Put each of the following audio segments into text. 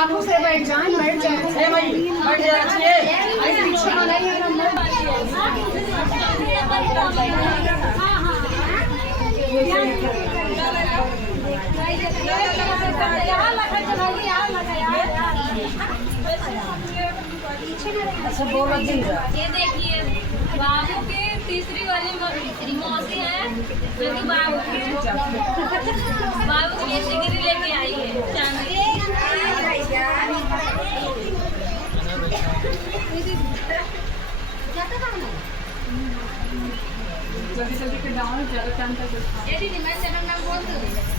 आंखों से बैठ जाए बैठ जाए अच्छा बोलो जी। ये देखिए बाबू के तीसरी वाली मौसी है जो कि बाबू के लिए सिगरी लेके आई है चांदी। जल्दी जल्दी के डाउन ज़्यादा टाइम तक ये दीदी मैं चैनल में बोल दूँ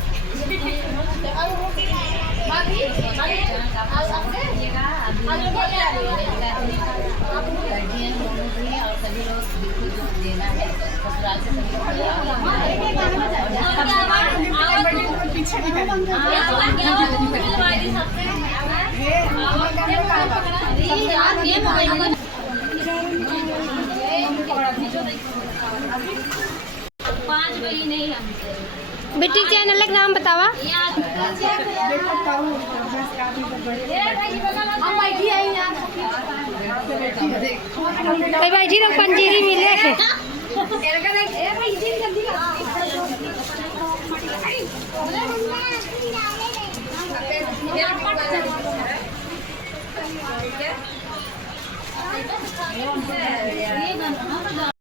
पाँच बही नहीं हम बेटी चैनल का नाम बतावा। बैठी रहो पंजीरी मिले